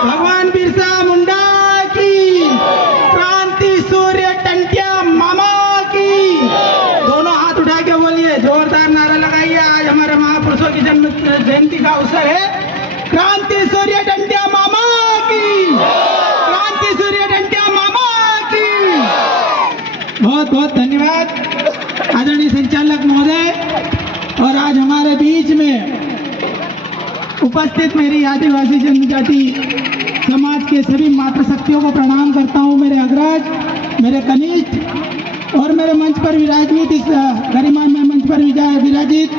भगवान बिरसा मुंडा की, क्रांति सूर्य टंटिया मामा की। दोनों हाथ उठा के बोलिए, जोरदार नारा लगाइए। आज हमारे महापुरुषों की जन्म जयंती का अवसर है। क्रांति सूर्य टंटिया मामा की, क्रांति सूर्य टंटिया मामा की। बहुत बहुत धन्यवाद आदरणीय संचालक महोदय। और आज हमारे बीच में उपस्थित मेरी आदिवासी जनजाति समाज के सभी मातृशक्तियों को प्रणाम करता हूं। मेरे अग्रज, मेरे कनिष्ठ और मेरे मंच पर विराजित, इस गरिमा में मंच पर विराजित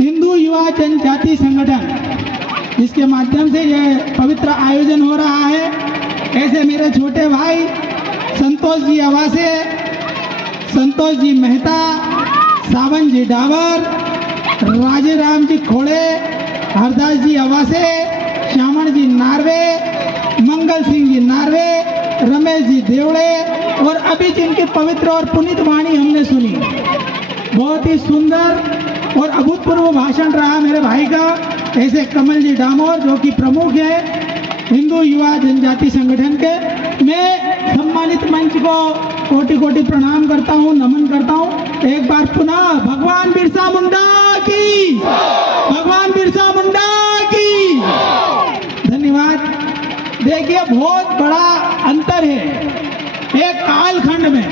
हिंदू युवा जनजाति संगठन, जिसके माध्यम से यह पवित्र आयोजन हो रहा है, ऐसे मेरे छोटे भाई संतोष जी आवासे, संतोष जी मेहता, सावन जी डावर, राजेराम जी खोड़े, हरदास जी आवासे, श्यामण जी नार्वे, मंगल सिंह जी नार्वे, रमेश जी देवड़े, और अभी जिनकी पवित्र और पुनीत वाणी हमने सुनी, बहुत ही सुंदर और अभूतपूर्व भाषण रहा मेरे भाई का। ऐसे कमल जी डामोर जो कि प्रमुख है हिंदू युवा जनजाति संगठन के, मैं सम्मानित मंच को कोटि कोटि प्रणाम करता हूं, नमन करता हूं। एक बार पुनः भगवान बिरसा मुंडा की, भगवान बिरसा मुंडा की। धन्यवाद। देखिए, बहुत बड़ा अंतर है एक कालखंड में,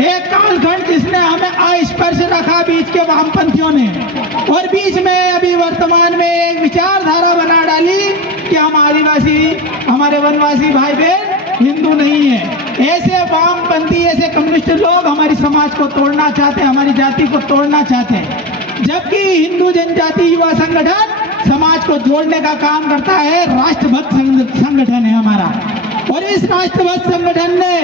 एक कालखंड जिसने हमें अस्पर्श रखा बीच के वामपंथियों ने, और बीच में अभी वर्तमान में एक विचारधारा बना डाली कि हम आदिवासी, हमारे वनवासी भाई बहन हिंदू नहीं है। ऐसे वामपंथी, ऐसे कम्युनिस्ट लोग हमारी समाज को तोड़ना चाहते हैं, हमारी जाति को तोड़ना चाहते हैं। जबकि हिंदू जनजाति युवा संगठन समाज को जोड़ने का काम करता है, राष्ट्रभक्त संगठन है हमारा। और इस राष्ट्रभक्त संगठन ने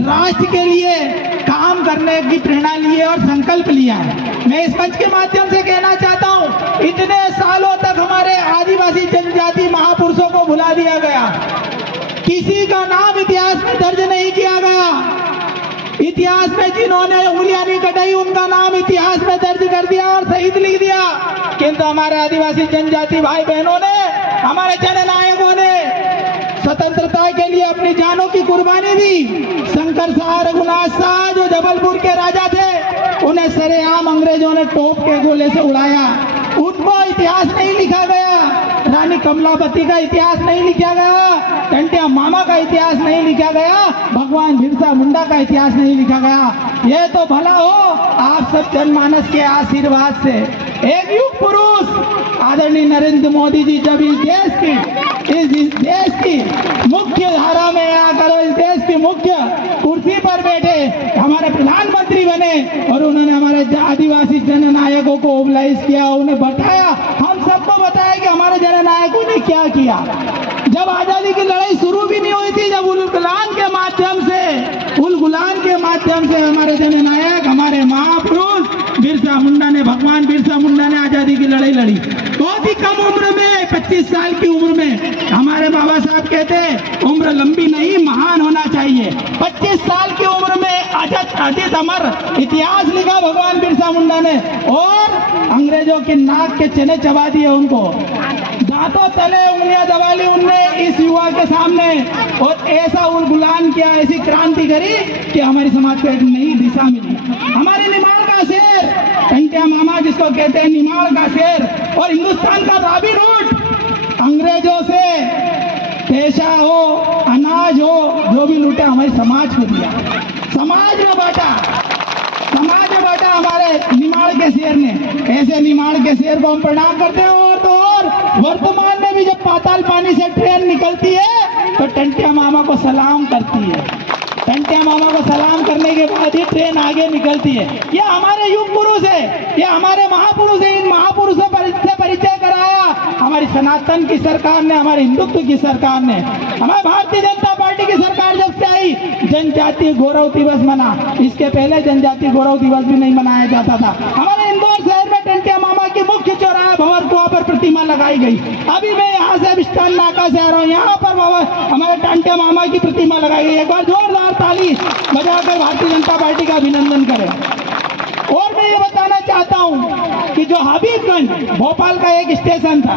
राष्ट्र के लिए काम करने की प्रेरणा ली है और संकल्प लिया है। मैं इस मंच के माध्यम से कहना चाहता हूं, इतने सालों तक हमारे आदिवासी जनजाति महापुरुषों को भुला दिया गया, किसी का नाम इतिहास में दर्ज नहीं किया गया। इतिहास में जिन्होंने उंगलियां नहीं कटाई उनका नाम इतिहास में दर्ज कर दिया और शहीद लिख दिया, किंतु हमारे आदिवासी जनजाति भाई बहनों ने, हमारे जननायकों ने स्वतंत्रता के लिए अपनी जानों की कुर्बानी दी। शंकर शाह, रघुनाथ शाह जो जबलपुर के राजा थे, उन्हें सरेआम अंग्रेजों ने तोप के गोले से उड़ाया, उनको इतिहास नहीं लिखा गया। रानी कमलापति का इतिहास नहीं लिखा गया, टंटिया मामा का इतिहास नहीं लिखा गया, भगवान बिरसा मुंडा का इतिहास नहीं लिखा गया। ये तो भला हो आप सब जनमानस के आशीर्वाद से। एक युग पुरुष आदरणीय नरेंद्र मोदी जी जब इस देश की मुख्य धारा में आकर, इस देश की मुख्य कुर्सी पर बैठे, हमारे प्रधानमंत्री बने और उन्होंने हमारे आदिवासी जननायकों को मोबिलाइज किया, उन्हें बताया, हम सबको बताया कि हमारे जननायकों ने क्या किया। जब आजादी की लड़ाई शुरू भी नहीं हुई थी, जब उल गुलाम के माध्यम से हमारे जननायक, हमारे महापुरुष बिरसा मुंडा ने, भगवान बिरसा मुंडा ने आजादी की लड़ाई लड़ी। बहुत ही कम उम्र में, 25 साल की उम्र में। हमारे बाबा साहब कहते हैं उम्र लंबी नहीं, महान होना चाहिए। 25 साल की उम्र में अजत अमर इतिहास लिखा भगवान बिरसा मुंडा ने, और अंग्रेजों के नाक के चने चबा दिए, उनको दांतों तले उंगलियां दबा ली उनने इस युवा के सामने, और ऐसा उलगुलान किया, ऐसी क्रांति करी कि हमारी समाज को एक नई दिशा मिली। हमारे निमाड़ का शेर टंटिया मामा, जिसको कहते हैं निमाड़ का शेर, और हिंदुस्तान का रॉबिन हुड, अंग्रेजों से पैसा हो, अनाज हो, जो भी लूटा हमारी समाज को दिया, समाज में बांटा हमारे निमाड़ के शेर ने। ऐसे निमाड़ के शेर को हम प्रणाम करते हैं। और तो और वर्तमान में भी जब पाताल पानी से ट्रेन निकलती है तो टंटिया मामा को सलाम करती है। टंटिया मामा को सलाम करने के बाद ही ट्रेन आगे निकलती है। ये हमारे युग पुरुष है, ये हमारे महापुरुष है। इन महापुरुषों से परिचय कराया हमारी सनातन की सरकार ने, हमारे हिंदुत्व की सरकार ने। हमारी भारतीय जनता पार्टी की सरकार जब से आई, जनजातीय गौरव दिवस मना। इसके पहले जनजातीय गौरव दिवस भी नहीं मनाया जाता था। हमारे इंदौर शहर में टंटिया मामा की मुख्य चौराहा भंवर कुआं पर प्रतिमा लगाई गई। अभी मैं यहाँ से विष्टान नाका से आ रहा हूँ, यहाँ पर हमारे टंटिया मामा की प्रतिमा लगाई गई। एक बार जोरदार ताली बजाकर भारतीय जनता पार्टी का अभिनंदन करें। और मैं ये बताना चाहता हूँ कि जो हबीबगंज भोपाल का एक स्टेशन था,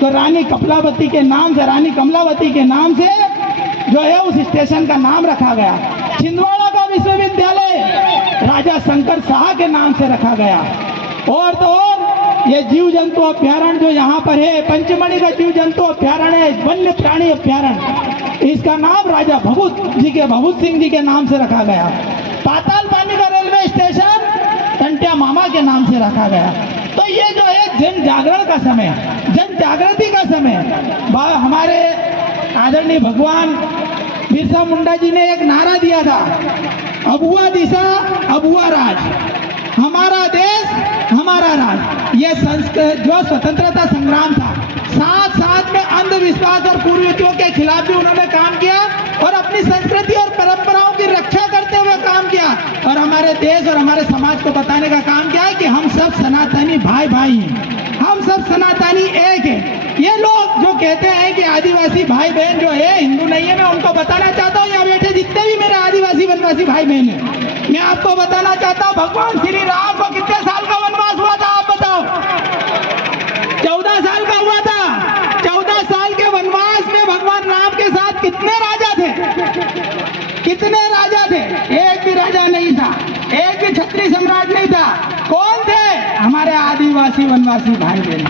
तो रानी कमलावती के नाम से, रानी कमलावती के नाम से जो है उस स्टेशन का नाम रखा गया। छिंदवाड़ा का विश्वविद्यालय राजा शंकर शाह के नाम से रखा गया। और तो और ये जीव जंतु अभ्यारण्य जो यहाँ पर है, पंचमढ़ी का जीव जंतु अभ्यारण्य है, वन्य प्राणी अभ्यारण्य, इसका नाम राजा भभूत सिंह जी के नाम से रखा गया। पाताल पानी का रेलवे स्टेशन टंटिया मामा के नाम से रखा गया। तो ये जो है जन जागरण का समय, जन जागृति का समय, हमारे आदरणीय भगवान बिरसा मुंडा जी ने एक नारा दिया था, अबुआ दिशा अबुआ राज, हमारा देश हमारा राज। ये जो स्वतंत्रता संग्राम था, साथ साथ में अंधविश्वास और कुरीतियों के खिलाफ भी उन्होंने काम किया और अपनी संस्कृति और परंपराओं की रक्षा करते हुए काम किया और हमारे देश और हमारे समाज को बताने का काम किया है कि हम सब सनातनी भाई भाई हैं, हम सब सनातनी एक हैं। ये लोग जो कहते हैं कि आदिवासी भाई बहन जो है हिंदू नहीं है, मैं उनको बताना चाहता हूँ, यहाँ बैठे जितने भी मेरे आदिवासी वनवासी भाई बहन हैं, मैं आपको बताना चाहता हूँ, भगवान श्री राम को कितने साल का वनवास हुआ था आप बताओ? 14 साल का हुआ था। 14 साल के वनवास में भगवान राम के साथ कितने राजा थे? कितने राजा थे? एक भी राजा नहीं था, एक भी क्षत्रिय सम्राट नहीं था। कौन थे? हमारे आदिवासी वनवासी भाई बहन।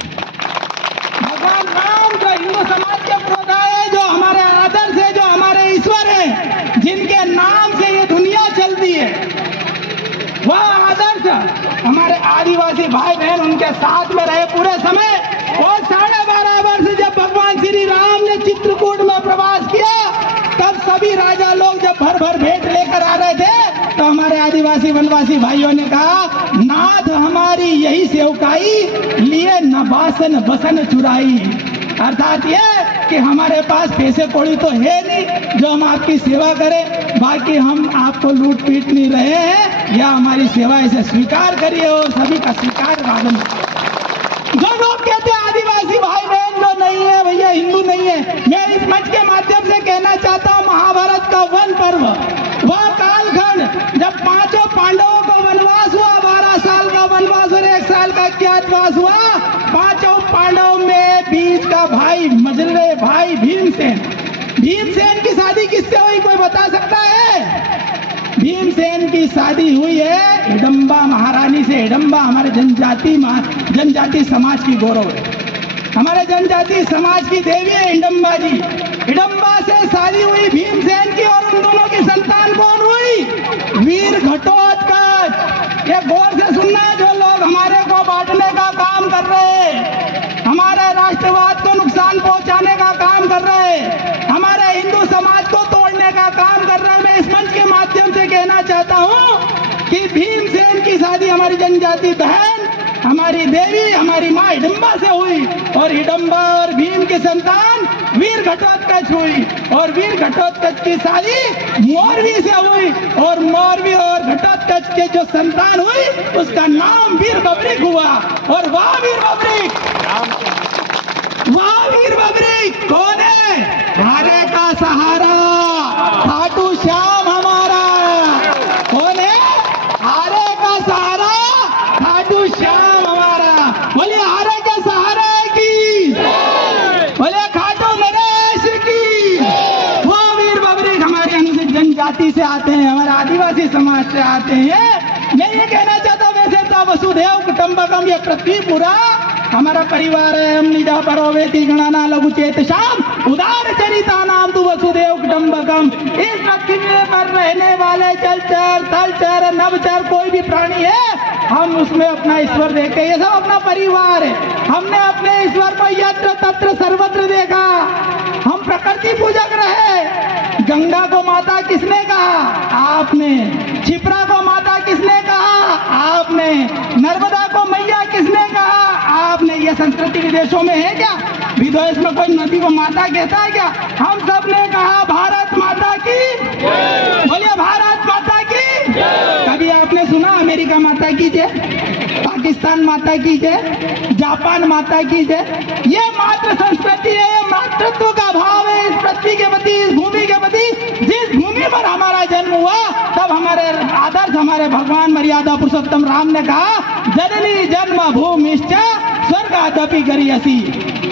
भगवान राम जो हिंदू समाज के पुरोधा है, जो हमारे आदर्श है, जो हमारे ईश्वर है, जिनके नाम से ये दुनिया चलती है, वह आदर्श हमारे आदिवासी भाई बहन उनके साथ में रहे पूरे समय। और 12.5 वर्ष जब भगवान श्री राम ने चित्रकूट में प्रवास किया, तब सभी राजा लोग जब भर भर भेंट लेकर आ रहे थे, तो हमारे आदिवासी वनवासी भाइयों ने कहा, नाथ हमारी यही सेवकाई, लिए नबासन बसन चुराई। अर्थात ये कि हमारे पास पैसे कौड़ी तो है नहीं जो हम आपकी सेवा करें, बाकी हम आपको लूट पीट नहीं रहे हैं, या हमारी सेवा इसे स्वीकार करिए और सभी का स्वीकार वादन। जो लोग कहते हैं आदिवासी भाई बहन जो नहीं है भैया हिंदू नहीं है, मैं इस मंच के माध्यम से कहना चाहता हूँ, महाभारत का वन पर्व, वह कालखंड जब 5 पांडवों का वनवास हुआ, 12 साल का वनवास और 1 साल का अज्ञातवास हुआ, 5 पांडव में बीच का भाई मजरे भाई भीमसेन, भीमसेन की शादी किससे हुई कोई बता सकता है? भीमसेन की शादी हुई है हिडम्बा महारानी से। हिडम्बा हमारे जनजाति समाज की गौरव है, हमारे जनजाति समाज की देवी है हिडम्बा जी। हिडम्बा से शादी हुई भीमसेन की, और उन दोनों की संतान कौन हुई? वीर घटोत्कच। ये गौर से सुनना है, जो लोग हमारे को बांटने का काम कर रहे हैं, हमारे राष्ट्रवाद को नुकसान पहुंचाने का काम कर रहे हैं, हमारे हिंदू समाज को तोड़ने का काम कर रहे हैं, मैं इस मंच के माध्यम से कहना चाहता हूं कि भीमसेन की शादी हमारी जनजाति बहन, हमारी देवी, हमारी माँ हिडम्बा से हुई, और हिडम्बा और भीम की संतान वीर घटोत्कच हुई, और वीर घटोत्कच की शादी मोरवी से हुई, और मोरवी और घटोत्कच के जो संतान हुई उसका नाम वीर बबरिक हुआ। और वाह वीर बबरिक, वाह वीर बबरिक कौन है? हारे का सहारा खाटू श्याम हमारा। कौन है? हारे का सहारा खाटू श्याम हमारा। बोले हारे के सहारे की, बोले खाटू नरेश की। वो वीर बबरिक हमारे अनुसूचित जनजाति से आते हैं, हमारे आदिवासी समाज से आते हैं। मैं ये कहना चाहता हूँ, वैसे तो वसुधैव कुटुंबकम, ये पृथ्वी पूरा हमारा परिवार है। हम निजा परोवेति गणाना लघु चेत शाम उदार चरिता नाम तु वसुधैव कुटुंबकम। इस पृथ्वी पर रहने वाले जलचर, थलचर, नभचर कोई भी प्राणी है, हम उसमें अपना ईश्वर देखते हैं। ये सब अपना परिवार है। हमने अपने ईश्वर को यत्र तत्र सर्वत्र देखा। हम प्रकृति पूजक रहे। गंगा को माता किसने कहा? आपने। क्षिप्रा को माता किसने कहा? आपने। नर्मदा को मैया किसने कहा? आपने। ये संस्कृति विदेशों में है क्या? विदेश में कोई नदी को माता कहता है क्या? हम सब ने कहा भारत माता की, बोलिए भारत माता की। कभी आपने सुना अमेरिका माता की जय, पाकिस्तान माता की जय, जापान माता की जय? ये मातृ संस्कृति है, ये मातृत्व का भाव है इस पृथ्वी के प्रति, इस भूमि के प्रति। जिस भूमि पर हमारा जन्म हुआ, तब हमारे आदर्श, हमारे भगवान मर्यादा पुरुषोत्तम पुरुषोत्तम राम ने कहा, जननी जन्म भूमिश्च स्वर्गादपि गरीयसी।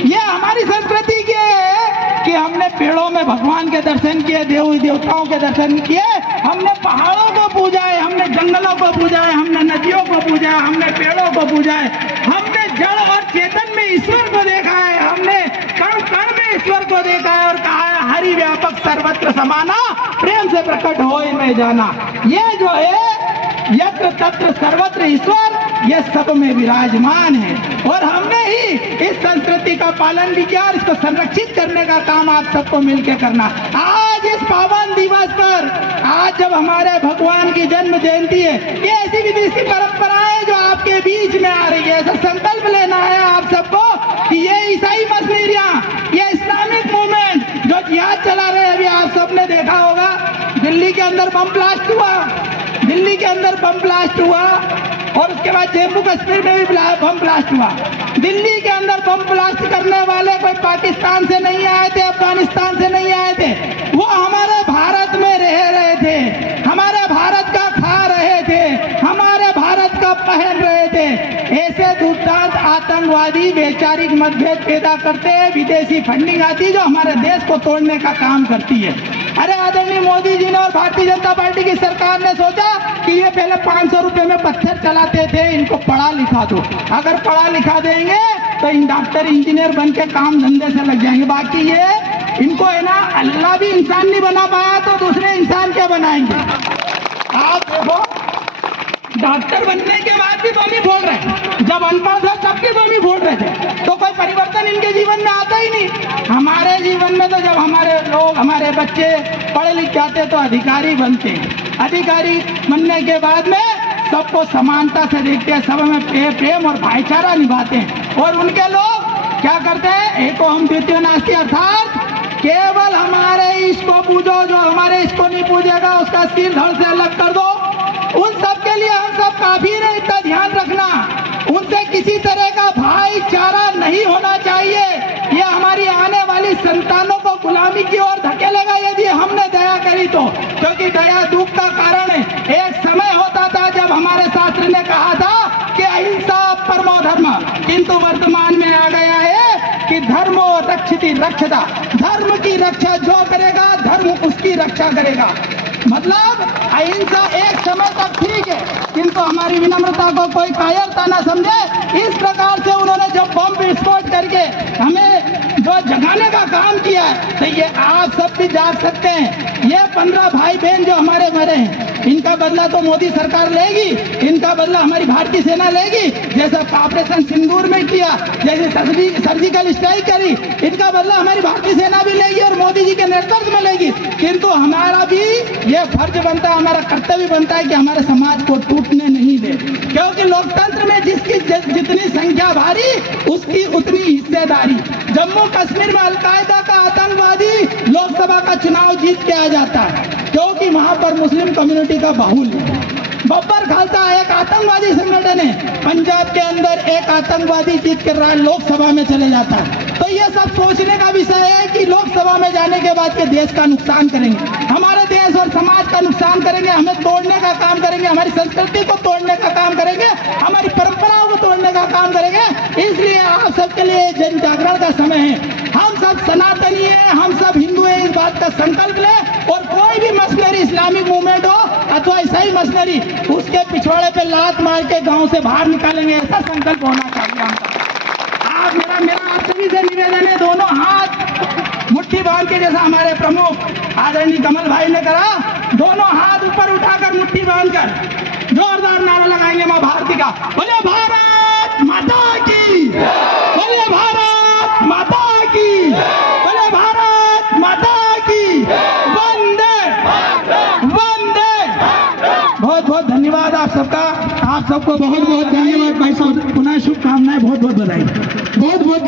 ये हमारी संस्कृति की है कि हमने पेड़ों में भगवान के दर्शन किए, देवी देवताओं के दर्शन किए, हमने पहाड़ों को पूजा है, हमने जंगलों को पूजा है, हमने नदियों को पूजा है, हमने पेड़ों को पूजा है, हमने जड़ और चेतन में ईश्वर को देखा है, हमने कण कण में ईश्वर को देखा है और कहा है हरि व्यापक सर्वत्र समाना, प्रेम से प्रकट हो में जाना। ये जो है यत्र तत्र सर्वत्र ईश्वर, ये सब में विराजमान है और हमने ही इस संस्कृति का पालन भी किया और इसको संरक्षित करने का काम आप सबको मिलकर करना। आज इस पावन दिवस पर, आज जब हमारे भगवान की जन्म जयंती है, ये ऐसी विदेशी परंपराएं जो आपके बीच में आ रही है, ऐसा संकल्प लेना है आप सबको कि ये ईसाई मशीनरियां, ये इस्लामिक मूवमेंट जो जिहाद चला रहे हैं, अभी आप सबने देखा होगा दिल्ली के अंदर बम ब्लास्ट हुआ, दिल्ली के अंदर बम ब्लास्ट हुआ और उसके बाद जम्मू कश्मीर में भी बम ब्लास्ट हुआ। दिल्ली के अंदर बम ब्लास्ट करने वाले कोई पाकिस्तान से नहीं आए थे, अफगानिस्तान से नहीं आए थे, वो हमारे भारत में रह रहे थे, हमारे भारत का खा रहे थे, हमारे भारत का पहन रहे थे। ऐसे दुर्दांत आतंकवादी वैचारिक मतभेद पैदा करते हैं, विदेशी फंडिंग आती जो हमारे देश को तोड़ने का काम करती है। अरे आदरणीय मोदी जी ने और भारतीय जनता पार्टी की सरकार ने सोचा कि ये पहले 500 रुपए में पत्थर चलाते थे, इनको पढ़ा लिखा दो, अगर पढ़ा लिखा देंगे तो इन डॉक्टर इंजीनियर बन के काम धंधे से लग जाएंगे। बाकी ये इनको है ना, अल्लाह भी इंसान नहीं बना पाया तो दूसरे इंसान क्या बनाएंगे। आप देखो डॉक्टर बनने के बाद भी बम ही फोड़ रहे हैं, जब अनपढ़ थे तब भी बम ही फोड़ रहे थे, तो कोई परिवर्तन इनके जीवन में आता ही नहीं। हमारे जीवन में तो जब हमारे लोग, हमारे बच्चे पढ़े लिख जाते तो अधिकारी बनते हैं, अधिकारी बनने के बाद में सबको समानता से देखते हैं, सब में प्रेम और भाईचारा निभाते हैं और उनके लोग क्या करते हैं, एको हम द्वितीय नास्ति, अर्थात केवल हमारे इसको पूजो, जो हमारे इसको नहीं पूजेगा उसका सिर धड़ से अलग कर दो। उन सब के लिए हम सब काफी है, इतना ध्यान रखना, उनसे किसी तरह का भाईचारा नहीं होना चाहिए। ये हमारी आने वाली संतानों को गुलामी की ओर धकेलेगा यदि हमने दया करी तो, क्योंकि दया दुख का कारण है। एक समय होता था जब हमारे शास्त्र ने कहा था कि अहिंसा परमो धर्म, किंतु वर्तमान में आ गया है कि धर्मो रक्षिति रक्षता, धर्म की रक्षा जो करेगा धर्म उसकी रक्षा करेगा। मतलब अहिंसा एक समय तक ठीक है, किंतु हमारी विनम्रता को कोई कायरता ना समझे। इस प्रकार से उन्होंने जब बम विस्फोट करके हमें जो जगाने का काम किया है, तो ये आप सब भी जाग सकते हैं। ये 15 भाई बहन जो हमारे मरे हैं, इनका बदला तो मोदी सरकार लेगी, इनका बदला हमारी भारतीय सेना लेगी, जैसा ऑपरेशन सिंदूर में किया, जैसे सर्जिकल स्ट्राइक करी, इनका बदला हमारी भारतीय सेना भी लेगी और मोदी जी के नेतृत्व में लेगी। किंतु हमारा भी ये फर्ज बनता है, हमारा कर्तव्य बनता है कि हमारे समाज को टूटने नहीं दे, क्योंकि लोकतंत्र में जिसकी जितनी संख्या भारी उसकी उतनी हिस्सेदारी। जम्मू कश्मीर में अलकायदा का आतंकवादी लोकसभा का चुनाव जीत के आ जाता है, क्योंकि वहां पर मुस्लिम कम्युनिटी का बाहुल्य है। बब्बर खालसा एक आतंकवादी संगठन है, पंजाब के अंदर एक आतंकवादी जीत कर लोकसभा में चले जाता है। तो ये सब सोचने का विषय है कि लोकसभा में जाने के बाद के देश का नुकसान करेंगे, हमारे देश और समाज का नुकसान करेंगे, हमें तोड़ने का काम करेंगे, हमारी संस्कृति को तोड़ने का काम करेंगे, हमारी परंपराओं को तोड़ने का काम करेंगे। इसलिए आप सबके लिए जन जागरण का समय है। हम सब सनातनी हैं, हम सब हिंदू हैं, इस बात का संकल्प लें और कोई भी मशीनरी, इस्लामिक मूवमेंट हो अथवा ईसाई मशीनरी, उसके पिछवाड़े पे लात मार के गांव से बाहर निकालेंगे, ऐसा संकल्प होना चाहिए हमका। आप मेरा आप सभी से निवेदन है, दोनों हाथ मुट्ठी बांध के, जैसा हमारे प्रमुख आदरणीय कमल भाई ने करा, दोनों हाथ ऊपर उठाकर मुट्ठी बांधकर जोरदार नारा लगाएंगे मां भारती का। बोले भारत माता की, बोले भारत माता की, बोले भारत माता की, वंदे वंदे। बहुत बहुत धन्यवाद आप सबका, आप सबको बहुत बहुत धन्यवाद भाई साहब, पुनः शुभकामनाएं, बहुत बहुत बधाई, बहुत बहुत।